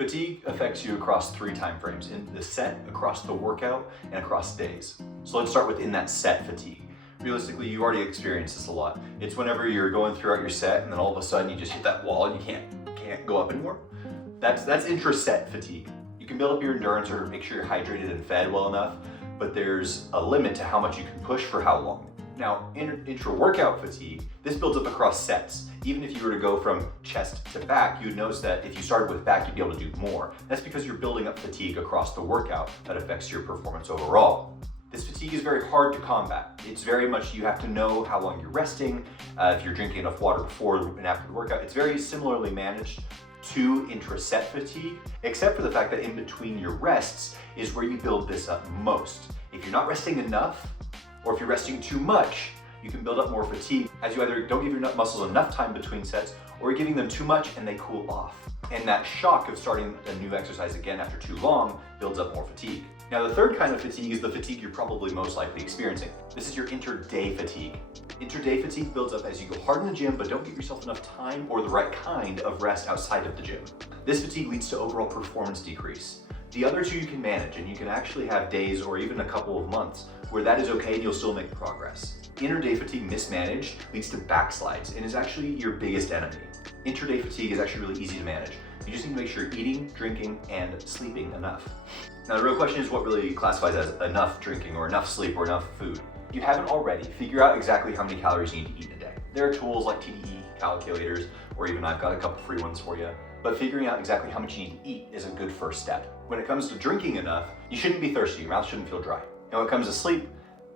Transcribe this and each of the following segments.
Fatigue affects you across 3 time frames: in the set, across the workout, and across days. So let's start with in that set fatigue. Realistically, you already experienced this a lot. It's whenever you're going throughout your set and then all of a sudden you just hit that wall and you can't go up anymore. That's intra-set fatigue. You can build up your endurance or make sure you're hydrated and fed well enough, but there's a limit to how much you can push for how long. Now, intra-workout fatigue, this builds up across sets. Even if you were to go from chest to back, you'd notice that if you started with back, you'd be able to do more. That's because you're building up fatigue across the workout that affects your performance overall. This fatigue is very hard to combat. It's very much, you have to know how long you're resting, if you're drinking enough water before and after the workout. It's very similarly managed to intra-set fatigue, except for the fact that in between your rests is where you build this up most. If you're not resting enough, or if you're resting too much, you can build up more fatigue as you either don't give your muscles enough time between sets, or you're giving them too much and they cool off. And that shock of starting a new exercise again after too long builds up more fatigue. Now, the third kind of fatigue is the fatigue you're probably most likely experiencing. This is your inter-day fatigue. Inter-day fatigue builds up as you go hard in the gym, but don't give yourself enough time or the right kind of rest outside of the gym. This fatigue leads to overall performance decrease. The other two you can manage, and you can actually have days or even a couple of months where that is okay and you'll still make progress. Inter-day fatigue mismanaged leads to backslides and is actually your biggest enemy. Inter-day fatigue is actually really easy to manage. You just need to make sure you're eating, drinking, and sleeping enough. Now, the real question is what really classifies as enough drinking or enough sleep or enough food. If you haven't already, figure out exactly how many calories you need to eat in a day. There are tools like TDE calculators, or even I've got a couple free ones for you. But figuring out exactly how much you need to eat is a good first step. When it comes to drinking enough, you shouldn't be thirsty, your mouth shouldn't feel dry. And when it comes to sleep,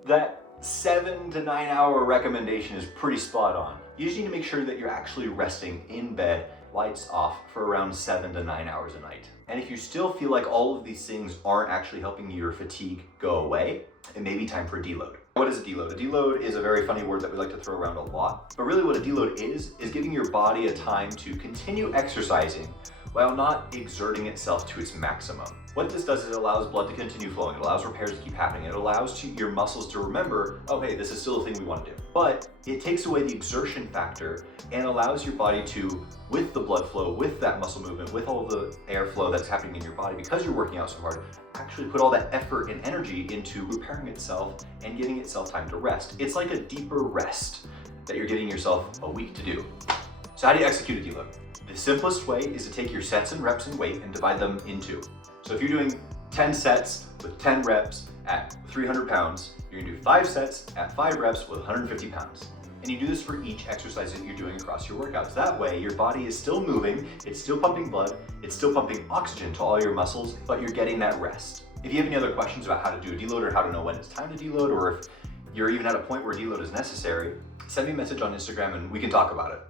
that 7 to 9 hour recommendation is pretty spot on. You just need to make sure that you're actually resting in bed, lights off, for around 7 to 9 hours a night. And if you still feel like all of these things aren't actually helping your fatigue go away, it may be time for a deload. What is a deload? A deload is a very funny word that we like to throw around a lot. But really what a deload is giving your body a time to continue exercising while not exerting itself to its maximum. What this does is it allows blood to continue flowing. It allows repairs to keep happening. It allows your muscles to remember, oh hey, this is still a thing we want to do. But it takes away the exertion factor and allows your body to, with the blood flow, with that muscle movement, with all the airflow that's happening in your body, because you're working out so hard, actually put all that effort and energy into repairing itself and giving itself time to rest. It's like a deeper rest that you're giving yourself a week to do. So how do you execute a deload? The simplest way is to take your sets and reps and weight and divide them in 2. So if you're doing 10 sets with 10 reps at 300 pounds, you're gonna do 5 sets at 5 reps with 150 pounds. And you do this for each exercise that you're doing across your workouts. That way, your body is still moving, it's still pumping blood, it's still pumping oxygen to all your muscles, but you're getting that rest. If you have any other questions about how to do a deload or how to know when it's time to deload, or if you're even at a point where deload is necessary, send me a message on Instagram and we can talk about it.